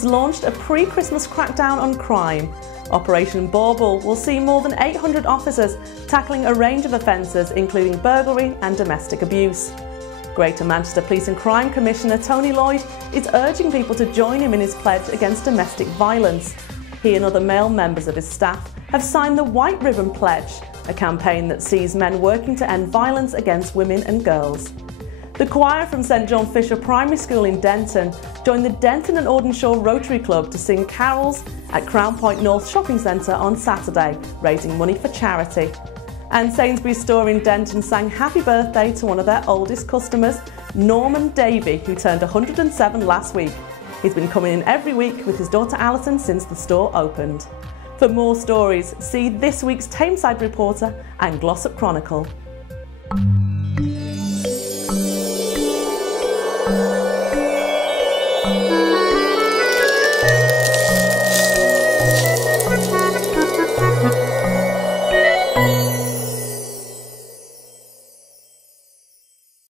has launched a pre-Christmas crackdown on crime. Operation Bauble will see more than 800 officers tackling a range of offences including burglary and domestic abuse. Greater Manchester Police and Crime Commissioner Tony Lloyd is urging people to join him in his pledge against domestic violence. He and other male members of his staff have signed the White Ribbon Pledge, a campaign that sees men working to end violence against women and girls. The choir from St John Fisher Primary School in Denton joined the Denton and Audenshaw Rotary Club to sing carols at Crown Point North Shopping Centre on Saturday, raising money for charity. And Sainsbury's store in Denton sang happy birthday to one of their oldest customers, Norman Davey, who turned 107 last week. He's been coming in every week with his daughter Alison since the store opened. For more stories, see this week's Tameside Reporter and Glossop Chronicle.